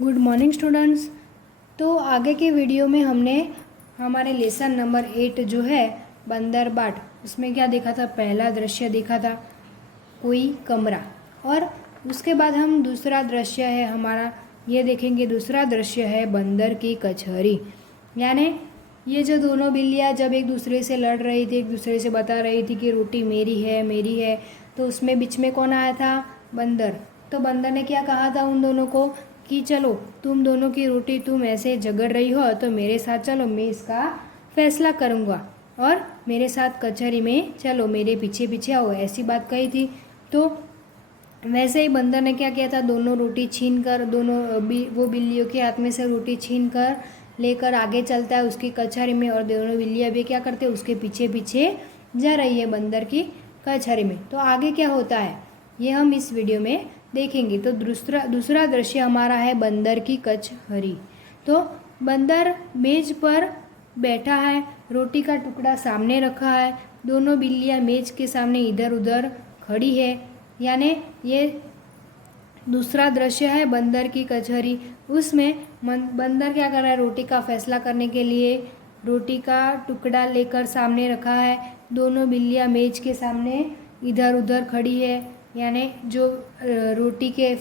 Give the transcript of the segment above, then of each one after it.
Good morning students. तो आगे के वीडियो में हमने हमारे लेसन नंबर 8 जो है बंदर बाट, उसमें क्या देखा था? पहला दृश्य देखा था कोई कमरा, और उसके बाद हम दूसरा दृश्य है हमारा ये देखेंगे। दूसरा दृश्य है बंदर की कचहरी। यानी ये जो दोनों बिल्लियाँ जब एक दूसरे से लड़ रही थी, एक दूसरे से बता रही थी कि रोटी मेरी है मेरी है, तो उसमें बीच में कौन आया था? बंदर। तो बंदर ने क्या कहा था उन दोनों को कि चलो तुम दोनों की रोटी तुम ऐसे झगड़ रही हो तो मेरे साथ चलो, मैं इसका फैसला करूँगा और मेरे साथ कचहरी में चलो, मेरे पीछे पीछे आओ, ऐसी बात कही थी। तो वैसे ही बंदर ने क्या किया था? दोनों रोटी छीन कर, वो बिल्लियों के हाथ में से रोटी छीन कर लेकर आगे चलता है उसकी कचहरी में, और दोनों बिल्लियाँ भी क्या करते हैं? उसके पीछे पीछे जा रही है बंदर की कचहरी में। तो आगे क्या होता है ये हम इस वीडियो में देखेंगे। तो दूसरा दृश्य हमारा है बंदर की कचहरी। तो बंदर मेज पर बैठा है, रोटी का टुकड़ा सामने रखा है, दोनों बिल्लियाँ मेज के सामने इधर उधर खड़ी है। यानी ये दूसरा दृश्य है बंदर की कचहरी। उसमें बंदर क्या कर रहा है? रोटी का फैसला करने के लिए रोटी का टुकड़ा लेकर सामने रखा है, दोनों बिल्लियाँ मेज के सामने इधर उधर खड़ी है। यानी जो रोटी के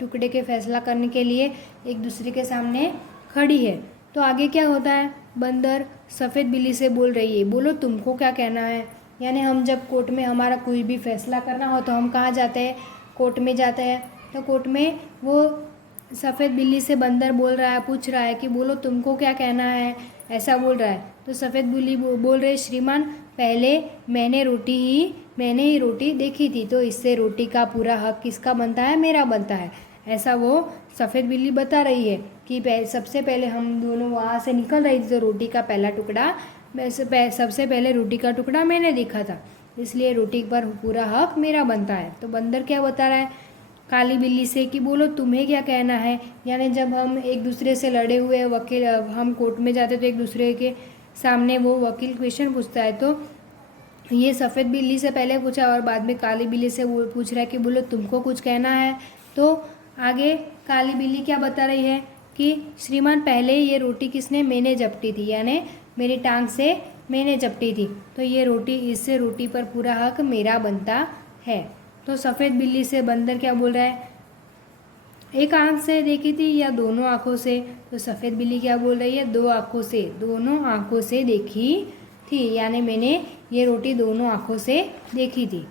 टुकड़े के फैसला करने के लिए एक दूसरे के सामने खड़ी है। तो आगे क्या होता है? बंदर सफ़ेद बिल्ली से बोल रही है, बोलो तुमको क्या कहना है। यानी हम जब कोर्ट में हमारा कोई भी फैसला करना हो तो हम कहाँ जाते हैं? कोर्ट में जाते हैं। तो कोर्ट में वो सफ़ेद बिल्ली से बंदर बोल रहा है, पूछ रहा है कि बोलो तुमको क्या कहना है, ऐसा बोल रहा है। तो सफ़ेद बिल्ली बोल रही, श्रीमान पहले मैंने ही रोटी देखी थी, तो इससे रोटी का पूरा हक किसका बनता है? मेरा बनता है। ऐसा वो सफ़ेद बिल्ली बता रही है कि सबसे पहले हम दोनों वहाँ से निकल रही थी तो रोटी का पहला टुकड़ा सबसे पहले रोटी का टुकड़ा मैंने देखा था, इसलिए रोटी पर पूरा हक मेरा बनता है। तो बंदर क्या बता रहा है काली बिल्ली से कि बोलो तुम्हें क्या कहना है। यानी जब हम एक दूसरे से लड़े हुए वकील, हम कोर्ट में जाते तो एक दूसरे के सामने वो वकील क्वेश्चन पूछता है, तो ये सफ़ेद बिल्ली से पहले पूछा और बाद में काली बिल्ली से वो पूछ रहा है कि बोलो तुमको कुछ कहना है। तो आगे काली बिल्ली क्या बता रही है कि श्रीमान पहले ये रोटी किसने? मैंने झपटी थी, यानी मेरी टांग से मैंने झपटी थी, तो ये रोटी, इससे रोटी पर पूरा हक मेरा बनता है। तो सफ़ेद बिल्ली से बंदर क्या बोल रहा है? एक आंख से देखी थी या दोनों आँखों से? तो सफ़ेद बिल्ली क्या बोल रही है? दो आँखों से, दोनों आँखों से देखी थी, यानी मैंने ये रोटी दोनों आँखों से देखी थी।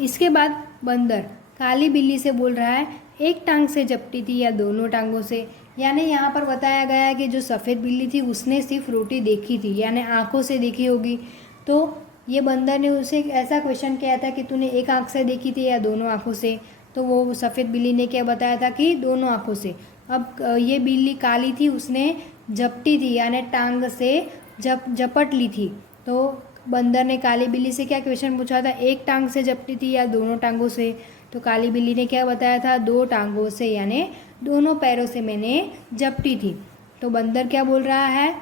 इसके बाद बंदर काली बिल्ली से बोल रहा है एक टांग से झपटी थी या दोनों टांगों से। यानी यहाँ पर बताया गया है कि जो सफ़ेद बिल्ली थी उसने सिर्फ रोटी देखी थी, यानी आँखों से देखी होगी। तो ये बंदर ने उसे ऐसा क्वेश्चन किया था कि तूने एक आँख से देखी थी या दोनों आँखों से? तो वो सफ़ेद बिल्ली ने क्या बताया था कि दोनों आँखों से। अब ये बिल्ली काली थी, उसने झपटी थी यानी टांग से झपट ली थी। तो बंदर ने काली बिल्ली से क्या क्वेश्चन पूछा था? एक टांग से झपटी थी या दोनों टांगों से? तो काली बिल्ली ने क्या बताया था? दो टांगों से, यानी दोनों पैरों से मैंने झपटी थी। तो बंदर क्या बोल रहा है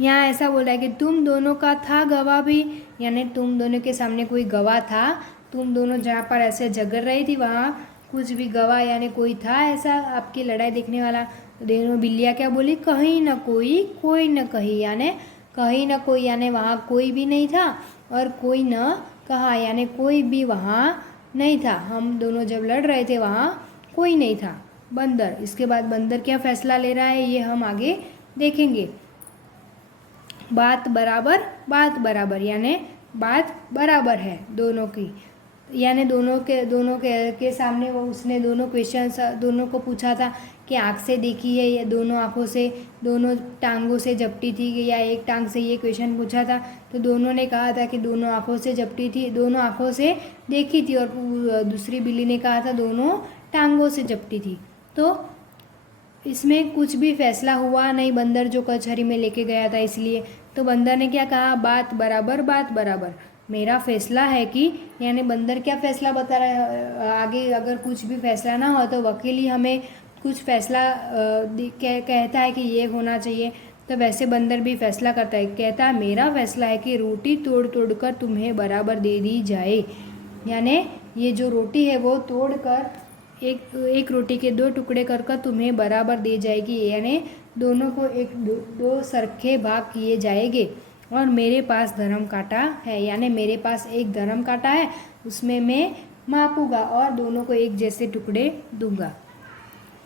यहाँ? ऐसा बोल रहा है कि तुम दोनों का था गवाह भी, यानी तुम दोनों के सामने कोई गवाह था, तुम दोनों जहाँ पर ऐसे झगड़ रही थी वहाँ कुछ भी गवाह यानी कोई था ऐसा आपकी लड़ाई देखने वाला? तो दोनों बिल्लियाँ क्या बोली? कहीं ना कोई, कोई न कहीं, यानी कहीं ना कोई, यानी वहाँ कोई भी नहीं था और कोई न कहा, यानी कोई भी वहाँ नहीं था। हम दोनों जब लड़ रहे थे वहाँ कोई नहीं था। बंदर, इसके बाद बंदर क्या फैसला ले रहा है ये हम आगे देखेंगे। बात बराबर, यानी बात बराबर है दोनों की, यानी दोनों के सामने वो उसने दोनों क्वेश्चंस दोनों को पूछा था कि आँख से देखी है या दोनों आँखों से, दोनों टांगों से झपटी थी या एक टांग से, ये क्वेश्चन पूछा था। तो दोनों ने कहा था कि दोनों आँखों से झपटी थी, दोनों आँखों से देखी थी, और दूसरी बिल्ली ने कहा था दोनों टांगों से झपटी थी। तो इसमें कुछ भी फैसला हुआ नहीं, बंदर जो कचहरी में लेके गया था इसलिए। तो बंदर ने क्या कहा? बात बराबर, मेरा फैसला है कि, यानी बंदर क्या फैसला बता रहा है आगे? अगर कुछ भी फैसला ना हो तो वकील ही हमें कुछ फैसला कहता है कि ये होना चाहिए, तो वैसे बंदर भी फैसला करता है, कहता है मेरा फैसला है कि रोटी तोड़ तोड़ कर तुम्हें बराबर दे दी जाए। यानी ये जो रोटी है वो तोड़ कर एक रोटी के 2 टुकड़े कर कर तुम्हें बराबर दे जाएगी, यानी दोनों को दो सरखे भाग किए जाएंगे। और मेरे पास धर्म कांटा है, यानी मेरे पास एक धर्म कांटा है, उसमें मैं मापूंगा और दोनों को एक जैसे टुकड़े दूंगा।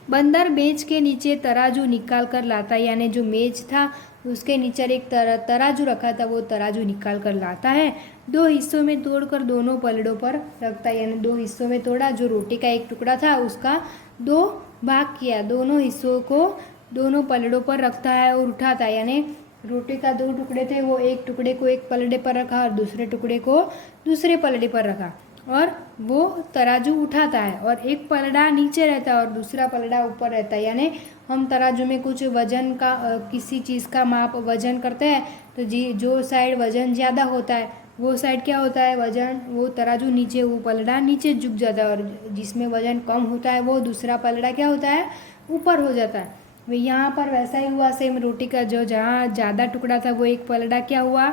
बंदर मेज के नीचे तराजू निकाल कर लाता, यानी जो मेज था उसके नीचे एक तराजू रखा था, वो तराजू निकाल कर लाता है। 2 हिस्सों में तोड़कर दोनों पलड़ों पर रखता है, यानी 2 हिस्सों में तोड़ा, जो रोटी का एक टुकड़ा था उसका 2 भाग किया, दोनों हिस्सों को दोनों पलड़ों पर रखता है और उठाता है, यानी रोटी का 2 टुकड़े थे, वो एक टुकड़े को एक पलड़े पर रखा और दूसरे टुकड़े को दूसरे पलड़े पर रखा और वो तराजू उठाता है। और एक पलड़ा नीचे रहता है और दूसरा पलड़ा ऊपर रहता है, यानी हम तराजू में कुछ वजन का किसी चीज़ का माप वजन करते हैं, तो जो साइड वजन ज़्यादा होता है वो साइड क्या होता है, वजन, वो तराजू नीचे, वो पलड़ा नीचे झुक जाता है, और जिसमें वजन कम होता है वो दूसरा पलड़ा क्या होता है, ऊपर हो जाता है। यहाँ पर वैसा ही हुआ सेम, रोटी का जो जहाँ ज़्यादा टुकड़ा था वो एक पलड़ा क्या हुआ,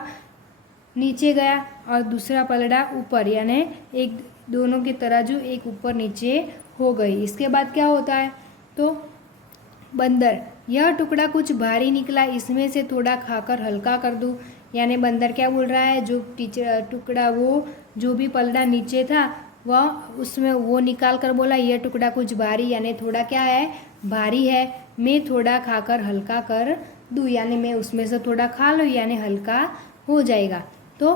नीचे गया और दूसरा पलड़ा ऊपर, यानी एक दोनों की तराजू एक ऊपर नीचे हो गई। इसके बाद क्या होता है, तो बंदर, यह टुकड़ा कुछ भारी निकला, इसमें से थोड़ा खाकर हल्का कर दूं, यानी बंदर क्या बोल रहा है, जो टुकड़ा वो जो भी पलड़ा नीचे था वह उसमें वो निकाल कर बोला यह टुकड़ा कुछ भारी, यानी थोड़ा क्या है, भारी है, मैं थोड़ा खाकर हल्का कर दूं, यानी मैं उसमें से थोड़ा खा लूँ, यानी हल्का हो जाएगा। तो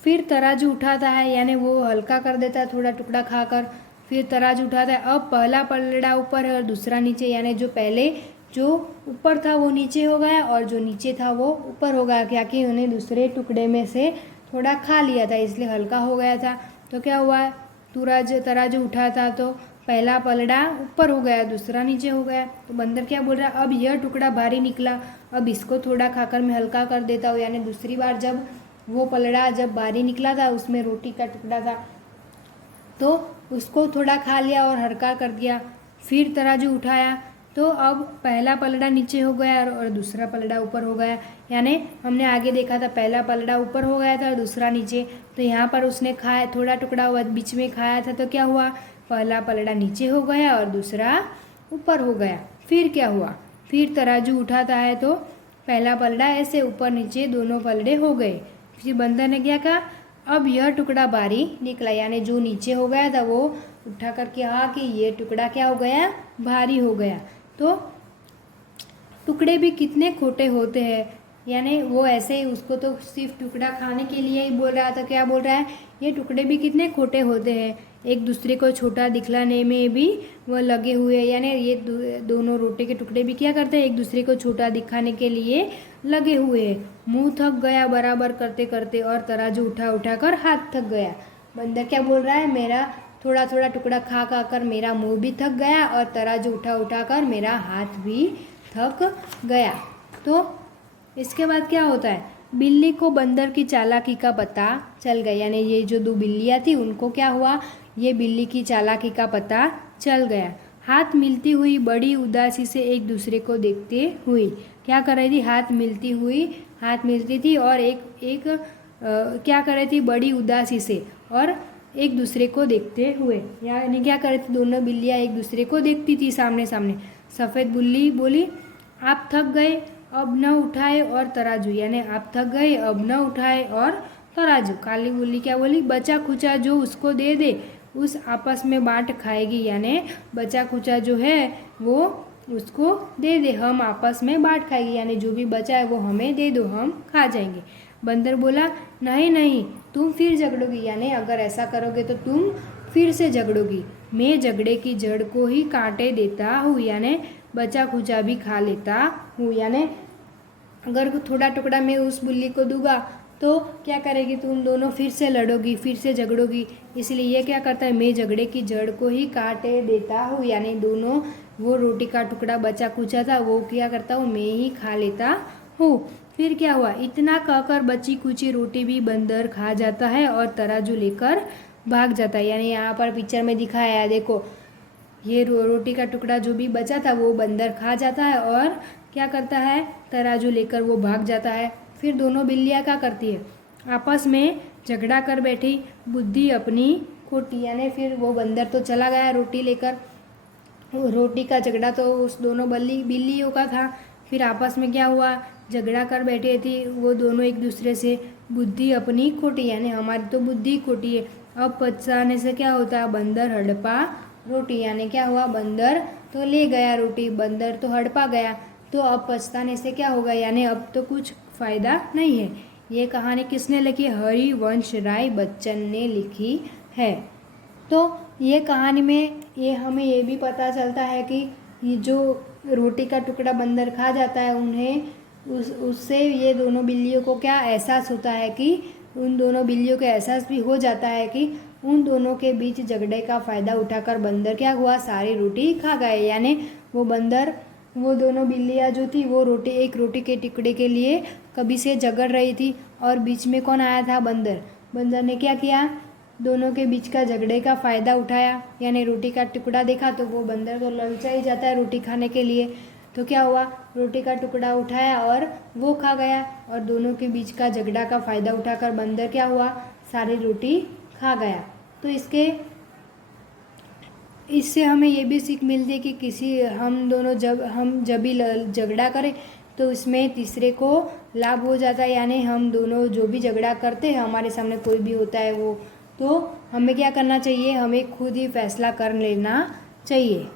फिर तराजू उठाता है, यानी वो हल्का कर देता है थोड़ा टुकड़ा खाकर, फिर तराजू उठाता है। अब पहला पलड़ा ऊपर है और दूसरा नीचे, यानी जो पहले जो ऊपर था वो नीचे हो गया और जो नीचे था वो ऊपर हो गया, क्या कि उन्हें दूसरे टुकड़े में से थोड़ा खा लिया था इसलिए हल्का हो गया था। तो क्या हुआ, तराजू उठा था तो पहला पलड़ा ऊपर हो गया, दूसरा नीचे हो गया। तो बंदर क्या बोल रहा है, अब यह टुकड़ा भारी निकला, अब इसको थोड़ा खाकर मैं हल्का कर देता हूँ, यानी दूसरी बार जब वो पलड़ा जब भारी निकला था उसमें रोटी का टुकड़ा था तो उसको थोड़ा खा लिया और हल्का कर दिया। फिर तराजू उठाया तो अब पहला पलड़ा नीचे हो गया और दूसरा पलड़ा ऊपर हो गया, यानी हमने आगे देखा था पहला पलड़ा ऊपर हो गया था और दूसरा नीचे, तो यहाँ पर उसने खाया थोड़ा टुकड़ा बीच में खाया था, तो क्या हुआ, पहला पलड़ा नीचे हो गया और दूसरा ऊपर हो गया। फिर क्या हुआ, फिर तराजू उठाता है तो पहला पलड़ा ऐसे ऊपर नीचे दोनों पलड़े हो गए। फिर बंदर ने क्या कहा, अब यह टुकड़ा भारी निकला, यानी जो नीचे हो गया था वो उठा करके कहा कि ये टुकड़ा क्या हो गया, भारी हो गया। तो टुकड़े भी कितने खोटे होते हैं, यानी वो ऐसे ही उसको तो सिर्फ टुकड़ा खाने के लिए ही बोल रहा था, क्या बोल रहा है, ये टुकड़े भी कितने खोटे होते हैं, एक दूसरे को छोटा दिखलाने में भी वो लगे हुए हैं, यानी ये दोनों रोटी के टुकड़े भी क्या करते हैं, एक दूसरे को छोटा दिखाने के लिए लगे हुए हैं। मुंह थक गया बराबर करते करते और तराजू उठा उठा कर हाथ थक गया। बंदर क्या बोल रहा है, मेरा थोड़ा थोड़ा टुकड़ा खा खा कर मेरा मुंह भी थक गया और तराजू उठा उठा कर मेरा हाथ भी थक गया। तो इसके बाद क्या होता है, बिल्ली को बंदर की चालाकी का पता चल गया, यानी ये जो 2 बिल्लियाँ थी उनको क्या हुआ, ये बिल्ली की चालाकी का पता चल गया। हाथ मिलती हुई बड़ी उदासी से एक दूसरे को देखते हुए क्या कर रही थी, हाथ मिलती थी और क्या कर रही थी, बड़ी उदासी से और एक दूसरे को देखते हुए, यानी क्या कर रही थी, दोनों बिल्लियाँ एक दूसरे को देखती थी सामने सामने। सफ़ेद बिल्ली बोली, आप थक गए अब न उठाए और तराजू, यानी आप थक गए अब न उठाए और तराजू। काली बिल्ली क्या बोली, बचा खुचा जो उसको दे दे उस आपस में बांट खाएगी, यानी बचा खुचा जो है वो उसको दे दे, हम आपस में बांट खाएगी, यानी जो भी बचा है वो हमें दे दो, हम खा जाएंगे। बंदर बोला, नहीं नहीं तुम फिर झगड़ोगी, यानी अगर ऐसा करोगे तो तुम फिर से झगड़ोगी, मैं झगड़े की जड़ को ही काटे देता हूँ, यानी बचा खुचा भी खा लेता हूँ, यानी अगर थोड़ा टुकड़ा मैं उस बिल्ली को दूंगा तो क्या करेगी, तुम दोनों फिर से लड़ोगी, फिर से झगड़ोगी, इसलिए ये क्या करता है, मैं झगड़े की जड़ को ही काटे देता हूँ, यानी दोनों वो रोटी का टुकड़ा बचा कुचा था वो क्या करता हूँ, मैं ही खा लेता हूँ। फिर क्या हुआ, इतना कहकर बची कुची रोटी भी बंदर खा जाता है और तराजू लेकर भाग जाता है, यानी यहाँ पर पिक्चर में दिखाया है, देखो ये रोटी का टुकड़ा जो भी बचा था वो बंदर खा जाता है और क्या करता है, तराजू लेकर वो भाग जाता है। फिर दोनों बिल्लियाँ क्या करती है, आपस में झगड़ा कर बैठी, बुद्धि अपनी खोटी, यानी फिर वो बंदर तो चला गया रोटी लेकर। रोटी का झगड़ा तो उस दोनों बिल्लियों का था। फिर आपस में क्या हुआ, झगड़ा कर बैठे थे वो दोनों एक दूसरे से, बुद्धि अपनी खोटी, यानी हमारी तो बुद्धि खोटी है। अब पचाने से क्या होता है, बंदर हड़पा रोटी, यानी क्या हुआ, बंदर तो ले गया रोटी, बंदर तो हड़पा गया। तो अब पछताने से क्या होगा, यानी अब तो कुछ फ़ायदा नहीं है। ये कहानी किसने लिखी, हरिवंश राय बच्चन ने लिखी है। तो ये कहानी में ये हमें ये भी पता चलता है कि ये जो रोटी का टुकड़ा बंदर खा जाता है, उन्हें उससे ये दोनों बिल्लियों को क्या एहसास होता है कि उन दोनों बिल्लियों को एहसास भी हो जाता है कि उन दोनों के बीच झगड़े का फ़ायदा उठाकर बंदर क्या हुआ, सारी रोटी खा गए। यानी वो दोनों बिल्लियाँ जो थी वो एक रोटी के टुकड़े के लिए कभी से झगड़ रही थी, और बीच में कौन आया था, बंदर। बंदर ने क्या किया, दोनों के बीच का झगड़े का फ़ायदा उठाया, यानी रोटी का टुकड़ा देखा तो वो बंदर तो ललचा ही जाता है रोटी खाने के लिए। तो क्या हुआ, रोटी का टुकड़ा उठाया और वो खा गया, और दोनों के बीच का झगड़ा का फ़ायदा उठाकर बंदर क्या हुआ, सारी रोटी खा गया। तो इससे हमें ये भी सीख मिलती है कि हम जब भी झगड़ा करें तो इसमें तीसरे को लाभ हो जाता है, यानी हम दोनों जो भी झगड़ा करते हैं, हमारे सामने कोई भी होता है वो, तो हमें क्या करना चाहिए, हमें खुद ही फैसला कर लेना चाहिए।